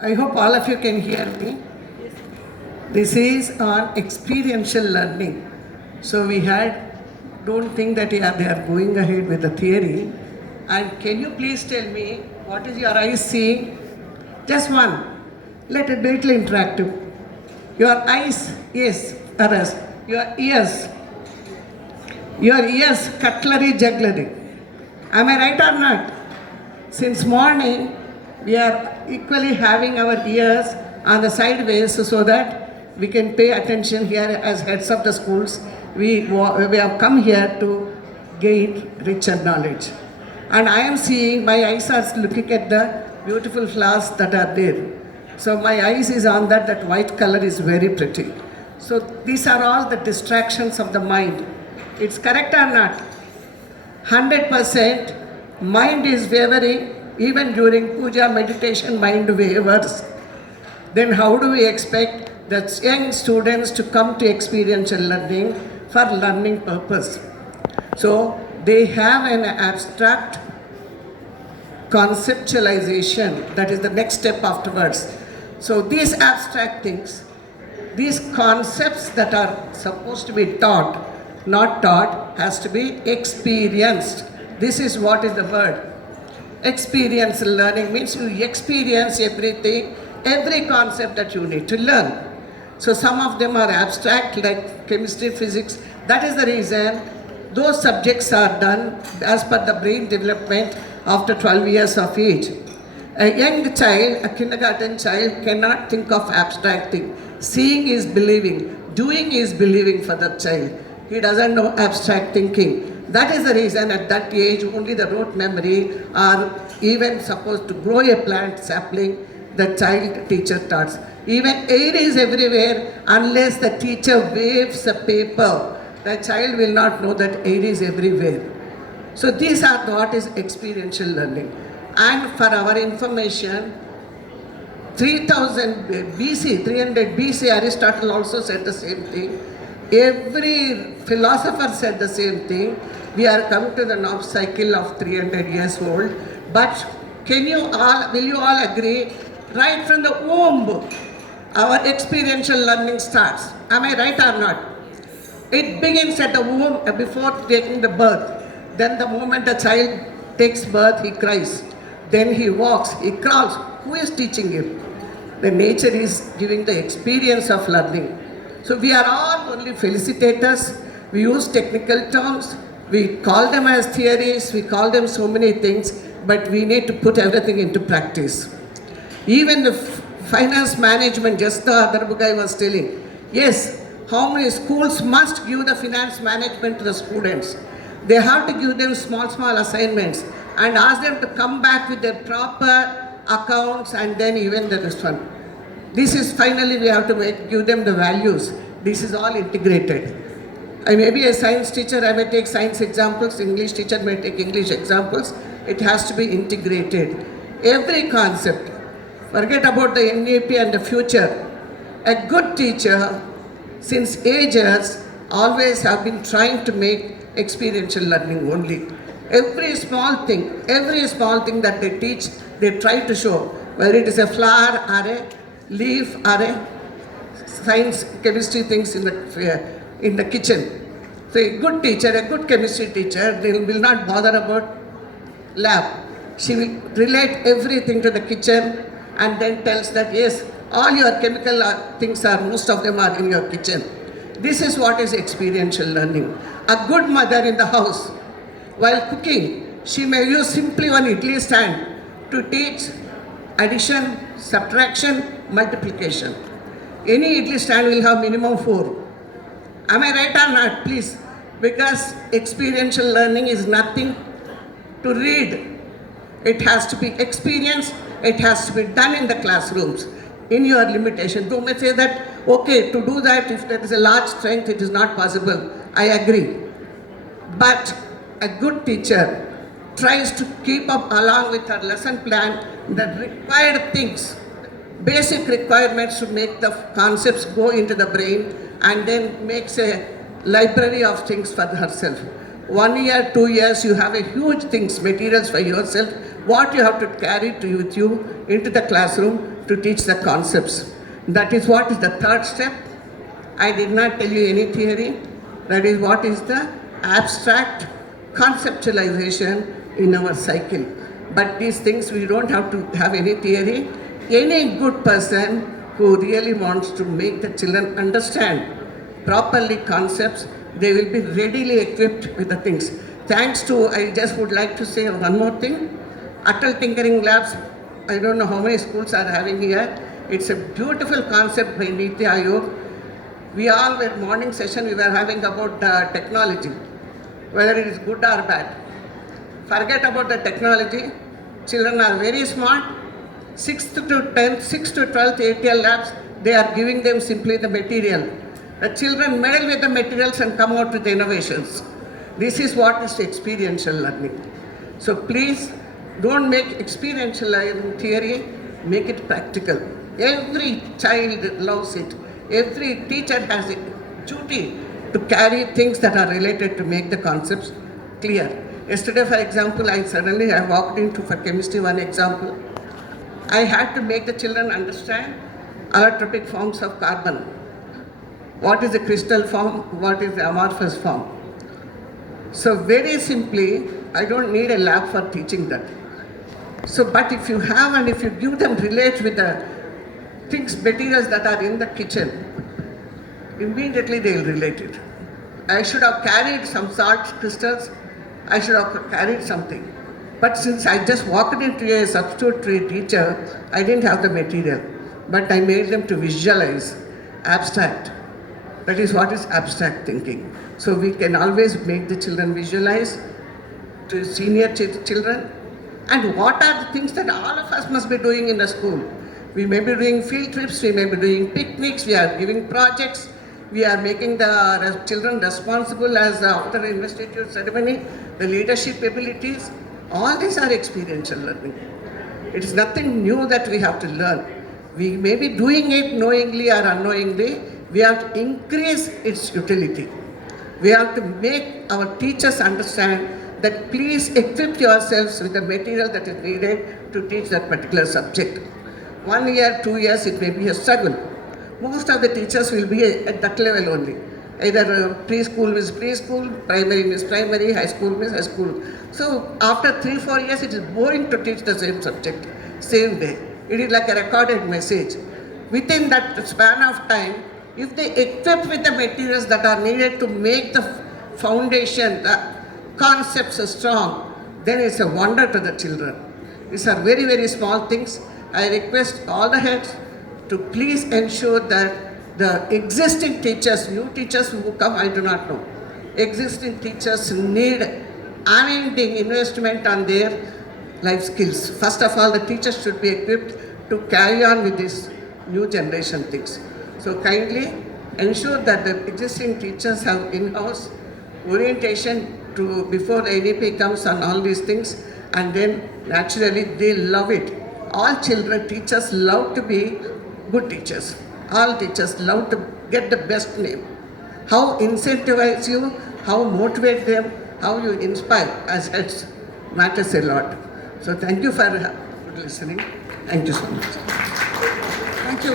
I hope all of you can hear me. This is on experiential learning. So we had, don't think that they are going ahead with the theory. And can you please tell me what is your eyes seeing? Just one. Let it be a little interactive. Your eyes, yes, others. Your ears. Your ears, cutlery, jugglery. Am I right or not? Since morning, we are equally having our ears on the sideways so that we can pay attention here as heads of the schools. We have come here to gain richer knowledge. And I am seeing, my eyes are looking at the beautiful flowers that are there. So my eyes is on that white color is very pretty. So these are all the distractions of the mind. It's correct or not? 100% mind is wavering, even during puja meditation mind wavers. Then how do we expect the young students to come to experiential learning for learning purpose? So they have an abstract conceptualization, that is the next step afterwards. So these abstract things, these concepts that are supposed to be taught, not taught, has to be experienced. This is what is the word. Experiential learning means you experience everything, every concept that you need to learn. So some of them are abstract, like chemistry, physics. That is the reason those subjects are done as per the brain development after 12 years of age. A young child, a kindergarten child, cannot think of abstract thing. Seeing is believing, doing is believing for the child. He doesn't know abstract thinking. That is the reason at that age only the rote memory are even supposed to grow a plant sapling, the child teacher starts. Even air is everywhere unless the teacher waves a paper. The child will not know that air is everywhere. So these are what is experiential learning. And for our information, 3000 BC, 300 BC, Aristotle also said the same thing. Every philosopher said the same thing. We are coming to the knob cycle of 300 years old. But will you all agree, right from the womb, our experiential learning starts. Am I right or not? It begins at the womb before taking the birth. Then the moment a child takes birth, he cries. Then he walks, he crawls. Who is teaching him? The nature is giving the experience of learning. So we are all only felicitators. We use technical terms. We call them as theories. We call them so many things. But we need to put everything into practice. Even the finance management, just the other guy was telling. Yes, how many schools must give the finance management to the students? They have to give them small assignments and ask them to come back with their proper accounts and then even the rest one. This is finally we have to give them the values. This is all integrated. I may be a science teacher, I may take science examples, English teacher may take English examples. It has to be integrated. Every concept, forget about the NAP and the future. A good teacher, since ages, always have been trying to make experiential learning only. Every small thing that they teach, they try to show, whether it is a flower or a leaf or a science, chemistry things in the kitchen. So a good teacher, a good chemistry teacher, they will not bother about lab. She will relate everything to the kitchen and then tells that yes, all your chemical things are, most of them are in your kitchen. This is what is experiential learning. A good mother in the house, while cooking, she may use simply one idli stand to teach addition, subtraction, multiplication. Any idli stand will have minimum 4. Am I right or not? Please. Because experiential learning is nothing to read. It has to be experienced. It has to be done in the classrooms. In your limitation. You may say that, okay, to do that, if there is a large strength, it is not possible. I agree. But a good teacher tries to keep up along with her lesson plan the required things, basic requirements to make the concepts go into the brain and then makes a library of things for herself. 1 year, 2 years, you have a huge things, materials for yourself, what you have to carry with you into the classroom to teach the concepts. That is what is the third step. I did not tell you any theory. That is what is the abstract conceptualization in our cycle. But these things we don't have to have any theory. Any good person who really wants to make the children understand properly concepts, they will be readily equipped with the things. Thanks to, I just would like to say one more thing. Atal Tinkering Labs, I don't know how many schools are having here. It's a beautiful concept by Niti Ayog. We all were morning session, we were having about technology, whether it is good or bad. Forget about the technology. Children are very smart. 6th to 10th, 6th to 12th ATL labs, they are giving them simply the material. The children meddle with the materials and come out with the innovations. This is what is experiential learning. So please don't make experiential learning theory, make it practical. Every child loves it. Every teacher has a duty to carry things that are related to make the concepts clear. Yesterday, for example, I walked into, for chemistry, one example. I had to make the children understand allotropic forms of carbon. What is the crystal form? What is the amorphous form? So very simply, I don't need a lab for teaching that. So, but if you have and if you give them relate with the things, materials that are in the kitchen, immediately they will relate it. I should have carried some salt crystals. I should have carried something. But since I just walked into a substitute teacher, I didn't have the material. But I made them to visualize, abstract. That is what is abstract thinking. So we can always make the children visualize to senior children. And what are the things that all of us must be doing in the school? We may be doing field trips, we may be doing picnics, we are giving projects, we are making the children responsible as after the investiture ceremony, the leadership abilities. All these are experiential learning. It is nothing new that we have to learn. We may be doing it knowingly or unknowingly. We have to increase its utility. We have to make our teachers understand that please equip yourselves with the material that is needed to teach that particular subject. 1 year, 2 years, it may be a struggle. Most of the teachers will be at that level only. Either preschool means preschool, primary means primary, high school means high school. So after 3-4 years, it is boring to teach the same subject, same way. It is like a recorded message. Within that span of time, if they equip with the materials that are needed to make the foundation, the concepts strong, then it's a wonder to the children. These are very, very small things. I request all the heads to please ensure that the existing teachers, new teachers who come, I do not know. Existing teachers need unending investment on their life skills. First of all, the teachers should be equipped to carry on with these new generation things. So kindly ensure that the existing teachers have in-house orientation to before the NEP comes on all these things, and then naturally they love it. All children, teachers love to be good teachers. All teachers love to get the best name. How incentivize you, how motivate them, how you inspire as heads matters a lot. So thank you for listening. Thank you so much. Thank you.